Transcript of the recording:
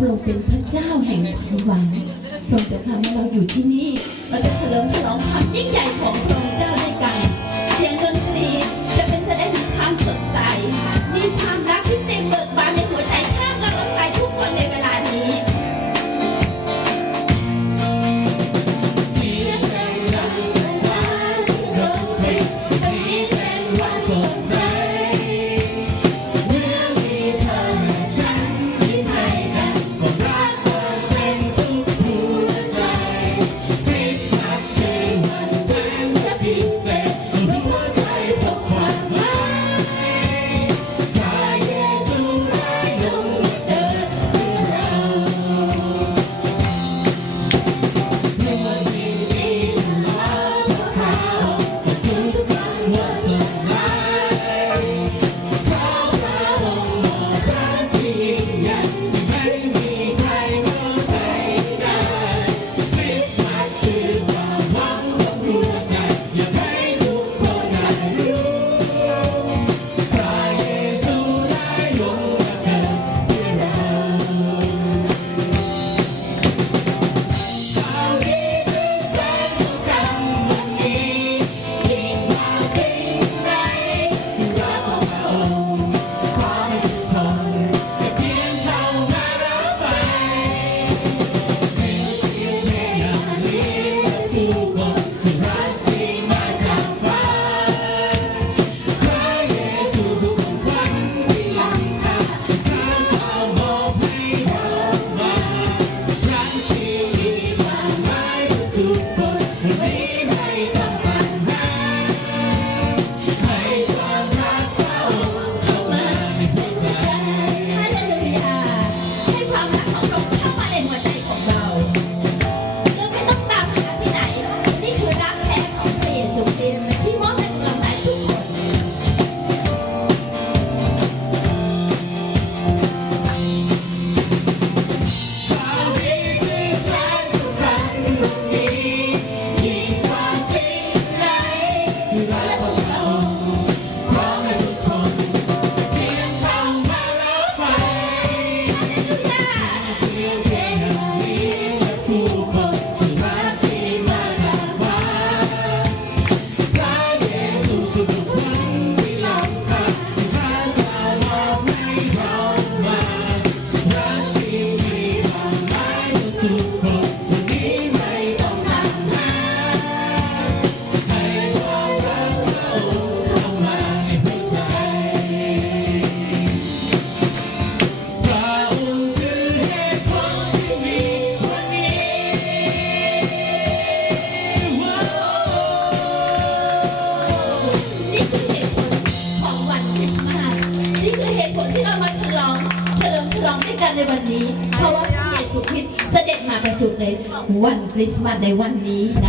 พระองค์เป็นพระเจ้าแห่งความหวังพระองค์จะทำให้เราอยู่ที่นี่เราจะเฉลิมฉลองความยิ่งใหญ่ของพระองค์เจ้าด้วยกันเสียงดนตรีจะเป็นแสดงถึงความสดใสมีความรักที่เต็มเบิกบานในหัวใจข้ามกำลังใจทุกคนในเวลานี้ในวันนี้เพราะว่าพระเยซูคริสต์เสด็จมาประสูติในวันคริสต์มาสในวันนี้นะ